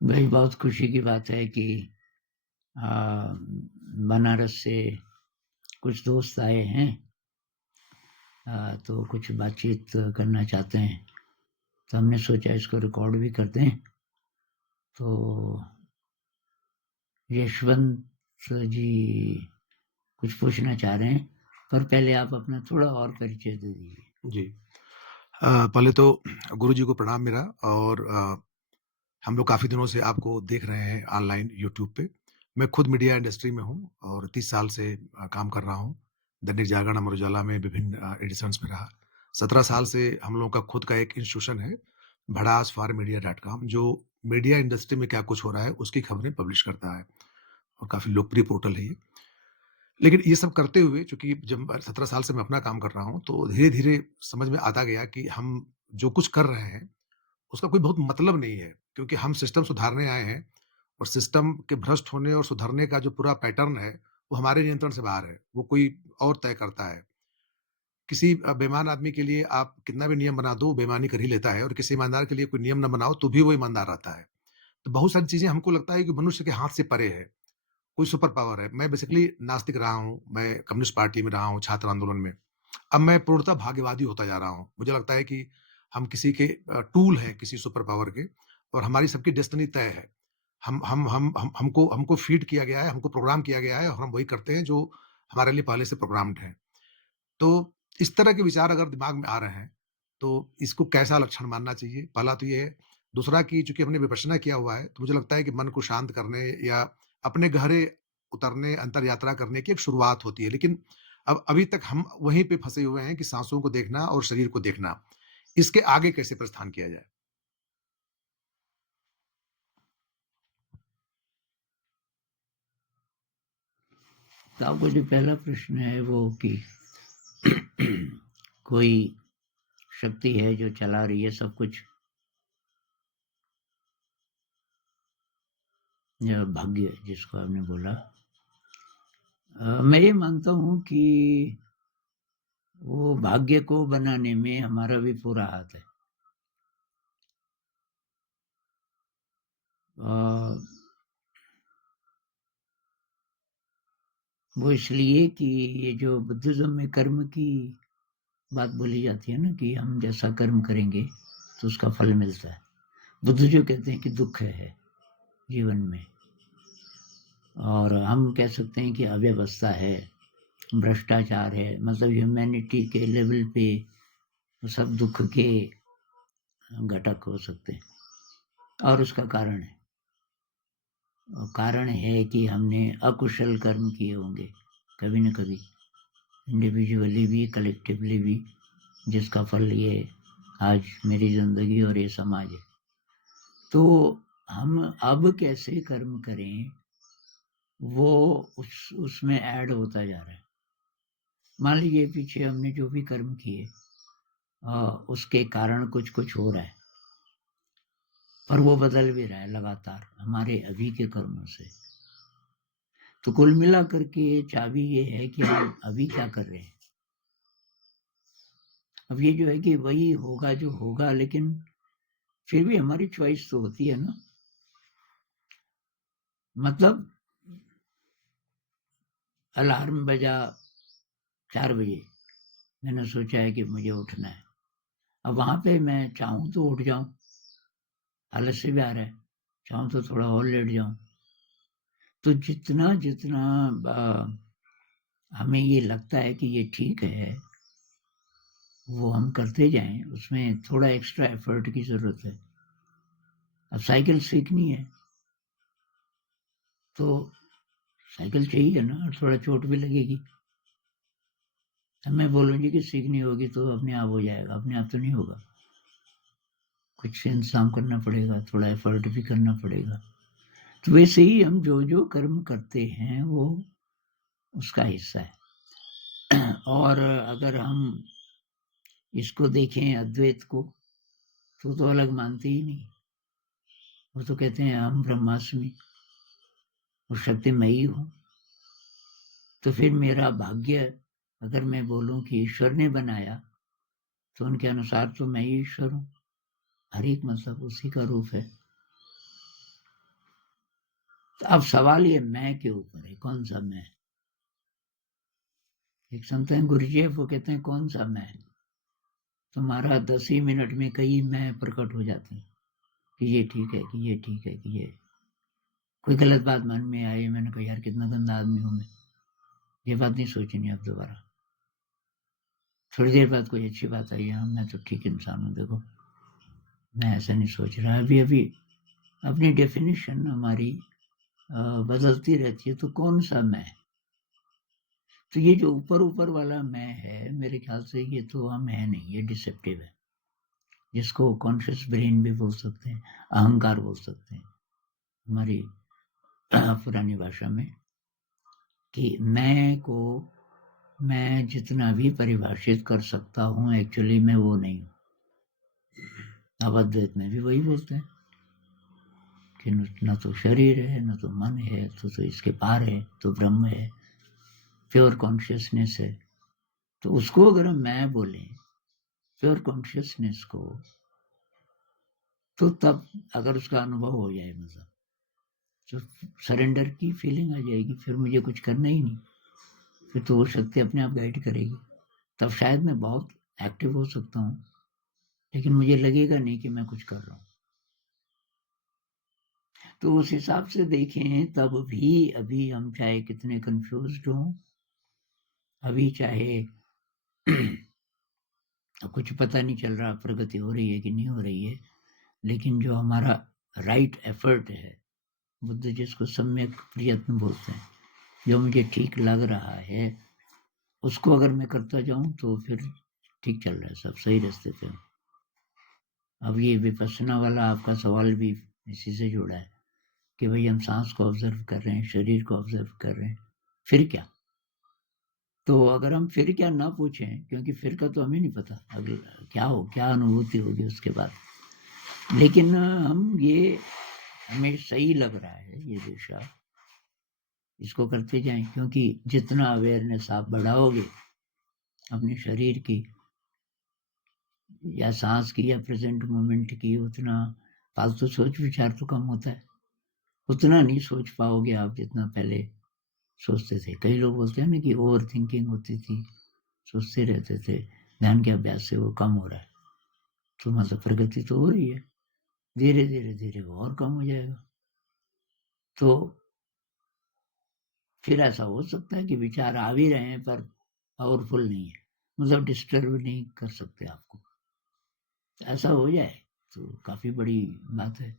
भाई बहुत खुशी की बात है कि आ, बनारस से कुछ दोस्त आए हैं। तो कुछ बातचीत करना चाहते हैं, तो हमने सोचा इसको रिकॉर्ड भी करते हैं। तो यशवंत जी कुछ पूछना चाह रहे हैं, पर पहले आप अपना थोड़ा और परिचय दे दीजिए। जी। पहले तो गुरु जी को प्रणाम मेरा। और हम लोग काफ़ी दिनों से आपको देख रहे हैं ऑनलाइन यूट्यूब पे। मैं खुद मीडिया इंडस्ट्री में हूँ और 30 साल से काम कर रहा हूँ। दैनिक जागरण, अमर उजाला में विभिन्न एडिशंस में रहा। 17 साल से हम लोगों का खुद का एक इंस्टीट्यूशन है, भड़ास फॉर मीडिया डॉट कॉम, जो मीडिया इंडस्ट्री में क्या कुछ हो रहा है, उसकी खबरें पब्लिश करता है और काफ़ी लोकप्रिय पोर्टल है ये। लेकिन ये सब करते हुए, चूँकि जब 17 साल से मैं अपना काम कर रहा हूँ, तो धीरे-धीरे समझ में आता गया कि हम जो कुछ कर रहे हैं, उसका कोई बहुत मतलब नहीं है, क्योंकि हम सिस्टम सुधारने आए हैं और सिस्टम के भ्रष्ट होने और सुधरने का जो पूरा पैटर्न है, वो हमारे नियंत्रण से बाहर है। वो कोई और तय करता है। किसी बेईमान आदमी के लिए आप कितना भी नियम बना दो, वो बेईमानी कर ही लेता है, और किसी ईमानदार के लिए कोई नियम ना बनाओ, तो भी वो ईमानदार रहता है। तो बहुत सारी चीज़ें हमको लगता है कि मनुष्य के हाथ से परे है। कोई सुपर पावर है। मैं बेसिकली नास्तिक रहा हूँ, मैं कम्युनिस्ट पार्टी में रहा हूँ, छात्र आंदोलन में। अब मैं पूर्णतः भाग्यवादी होता जा रहा हूँ। मुझे लगता है कि हम किसी के टूल हैं, किसी सुपर पावर के, और हमारी सबकी डेस्टिनी तय है। हमको हमको फीड किया गया है, हमको प्रोग्राम किया गया है और हम वही करते हैं जो हमारे लिए पहले से प्रोग्राम्ड है। तो इस तरह के विचार अगर दिमाग में आ रहे हैं, तो इसको कैसा लक्षण मानना चाहिए? पहला तो ये है। दूसरा कि चूँकि हमने विपश्यना किया हुआ है, तो मुझे लगता है कि मन को शांत करने या अपने गहरे उतरने, अंतर यात्रा करने की एक शुरुआत होती है। लेकिन अब अभी तक हम वहीं पे फँसे हुए हैं कि साँसों को देखना और शरीर को देखना। इसके आगे कैसे प्रस्थान किया जाए? तो आपका जो पहला प्रश्न है वो कि कोई शक्ति है जो चला रही है सब कुछ, या भाग्य जिसको आपने बोला। मैं ये मानता हूँ कि वो भाग्य को बनाने में हमारा भी पूरा हाथ है। अ, वो इसलिए कि ये जो बुद्धिज़्म में कर्म की बात बोली जाती है ना, कि हम जैसा कर्म करेंगे तो उसका फल मिलता है। बुद्ध जो कहते हैं कि दुःख है जीवन में, और हम कह सकते हैं कि अव्यवस्था है, भ्रष्टाचार है, मतलब ह्यूमैनिटी के लेवल पे सब दुःख के घटक हो सकते हैं। और उसका कारण है, कारण है कि हमने अकुशल कर्म किए होंगे कभी न कभी, इंडिविजुअली भी कलेक्टिवली भी, जिसका फल ये आज मेरी ज़िंदगी और ये समाज है। तो हम अब कैसे कर्म करें, वो उसमें ऐड होता जा रहा है। मान लीजिए पीछे हमने जो भी कर्म किए, उसके कारण कुछ कुछ हो रहा है, पर वो बदल भी रहा है लगातार हमारे अभी के कर्मों से। तो कुल मिला करके चाबी ये है कि हम अभी क्या कर रहे हैं। अब ये जो है कि वही होगा जो होगा, लेकिन फिर भी हमारी चॉइस तो होती है ना। मतलब अलार्म बजा 4 बजे, मैंने सोचा है कि मुझे उठना है। अब वहां पे मैं चाहूं तो उठ जाऊं, आलस्य भी आ रहा है, चाहूं तो थोड़ा और लेट जाऊं। तो जितना जितना हमें ये लगता है कि ये ठीक है, वो हम करते जाएं, उसमें थोड़ा एक्स्ट्रा एफर्ट की जरूरत है। अब साइकिल सीखनी है तो साइकिल चाहिए ना, और थोड़ा चोट भी लगेगी। अब मैं बोलूँ कि सीखनी होगी तो अपने आप हो जाएगा, अपने आप तो नहीं होगा। कुछ इंतजाम करना पड़ेगा, थोड़ा एफर्ट भी करना पड़ेगा। तो वैसे ही हम जो जो कर्म करते हैं वो उसका हिस्सा है। और अगर हम इसको देखें अद्वैत को, तो अलग मानते ही नहीं। वो तो कहते हैं हम ब्रह्मास्मि, वो शक्ति मैं ही हूँ। तो फिर मेरा भाग्य, अगर मैं बोलूं कि ईश्वर ने बनाया, तो उनके अनुसार तो मैं ही ईश्वर हूँ। हर एक मतलब उसी का रूप है। तो अब सवाल ये मैं के ऊपर है, कौन सा मैं? एक संत हैं गुरुजेफ, वो कहते हैं कौन सा मैं? तुम्हारा 10 ही मिनट में कई मैं प्रकट हो जाते हैं कि ये ठीक है, कि ये ठीक है, कि ये कोई गलत बात मन में आई, मैंने कहा यार कितना गंदा आदमी हूं मैं, ये बात नहीं सोचनी अब दोबारा। थोड़ी देर बाद कोई अच्छी बात आई, हाँ मैं तो ठीक इंसान हूँ, देखो मैं ऐसा नहीं सोच रहा। अभी अभी अपनी डेफिनेशन हमारी बदलती रहती है, तो कौन सा मैं? तो ये जो ऊपर ऊपर वाला मैं है, मेरे ख्याल से ये तो हम है नहीं, ये डिसेप्टिव है, जिसको कॉन्शियस ब्रेन भी बोल सकते हैं, अहंकार बोल सकते हैं हमारी पुरानी भाषा में, कि मैं को मैं जितना भी परिभाषित कर सकता हूँ, एक्चुअली मैं वो नहीं हूँ। अद्वैत में भी वही बोलते हैं कि न तो शरीर है, न तो मन है, तो इसके पार है, तो ब्रह्म है, प्योर कॉन्शियसनेस है। तो उसको अगर हम मैं बोले, प्योर कॉन्शियसनेस को, तो तब अगर उसका अनुभव हो जाए, मतलब तो सरेंडर की फीलिंग आ जाएगी, फिर मुझे कुछ करना ही नहीं, फिर तो वो शक्ति अपने आप गाइड करेगी। तब शायद मैं बहुत एक्टिव हो सकता हूँ, लेकिन मुझे लगेगा नहीं कि मैं कुछ कर रहा हूँ। तो उस हिसाब से देखें, तब भी अभी हम चाहे कितने कंफ्यूज्ड हों, अभी चाहे कुछ पता नहीं चल रहा प्रगति हो रही है कि नहीं हो रही है, लेकिन जो हमारा राइट एफर्ट है, बुद्ध जिसको सम्यक प्रयत्न बोलते हैं, जो मुझे ठीक लग रहा है उसको अगर मैं करता जाऊं तो फिर ठीक चल रहा है, सब सही रास्ते पे हूं। अब ये विपश्यना वाला आपका सवाल भी इसी से जुड़ा है कि भाई हम सांस को ऑब्जर्व कर रहे हैं, शरीर को ऑब्जर्व कर रहे हैं, फिर क्या? तो अगर हम फिर क्या ना पूछें, क्योंकि फिर का तो हमें नहीं पता अगला क्या हो, क्या अनुभूति होगी उसके बाद, लेकिन हम ये हमें सही लग रहा है ये दिशा, इसको करते जाएं, क्योंकि जितना अवेयरनेस आप बढ़ाओगे अपने शरीर की या सांस की या प्रेजेंट मोमेंट की, उतना फालतू सोच विचार तो कम होता है। उतना नहीं सोच पाओगे आप जितना पहले सोचते थे। कई लोग बोलते हैं ना कि ओवर थिंकिंग होती थी, सोचते रहते थे, ध्यान के अभ्यास से वो कम हो रहा है। तो मतलब प्रगति तो हो रही है, धीरे धीरे धीरे वो और कम हो जाएगा। तो फिर ऐसा हो सकता है कि विचार आ भी रहे हैं पर पावरफुल नहीं है, मतलब डिस्टर्ब नहीं कर सकते आपको। ऐसा हो जाए तो काफी बड़ी बात है।